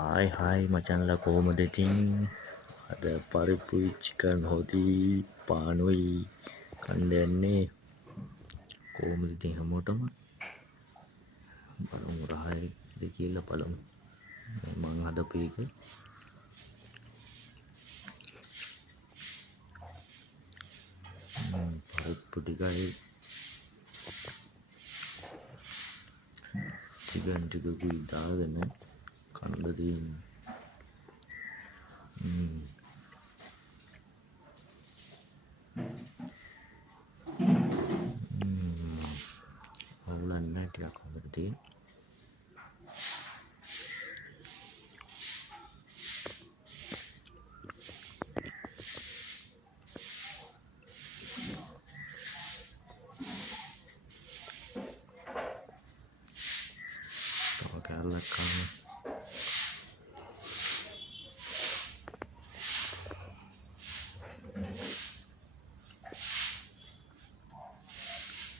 हाय මචන්ලා කොහොමද ඉතින් අද පරිප්පුයි චිකන් හොදි පානුයි කන්න යන්නේ කොහොමද ඉතින් හැමෝටම බලමු රහයිද කියලා බලමු මං හදපු එක පරිප්පු ටිකයි චිකන් ටිකකුයි දාගෙන කන්න දෙන්නේ අවුලන්නේ ටිකක් හොඳට තියෙන තව කෑල්ලක් කන්න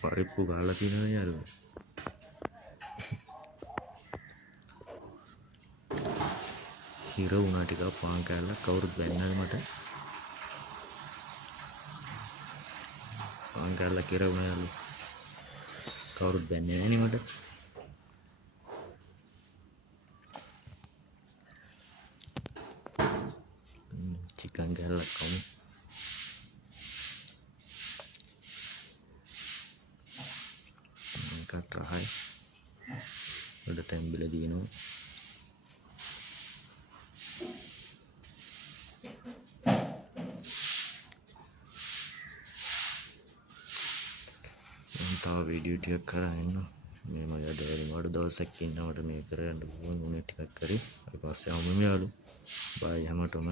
පරිප්පු ගාලා තියෙනවනේ යාළුවා හිර වුණා ටිකක් පාන් කෑල්ලක් කවුරුත් බැන්නද මට පාන් කෑල්ලක් හිර වුණා යාළුවා කවුරුත් බැන්නේ නැහැ නේ මට චිකන් කෑල්ලක් කමු එකක් රහයි උඩ තැම්බිලා දිනනවා තව වීඩියෝ ටිකක් කරගෙන ඉන්න මේ මම අද දවසක් ඉන්නවට මේ කරන්න ඕන උනේ ටිකක් කරේ ඊට පස්සේ ආවම යාළු බයි හැමෝටම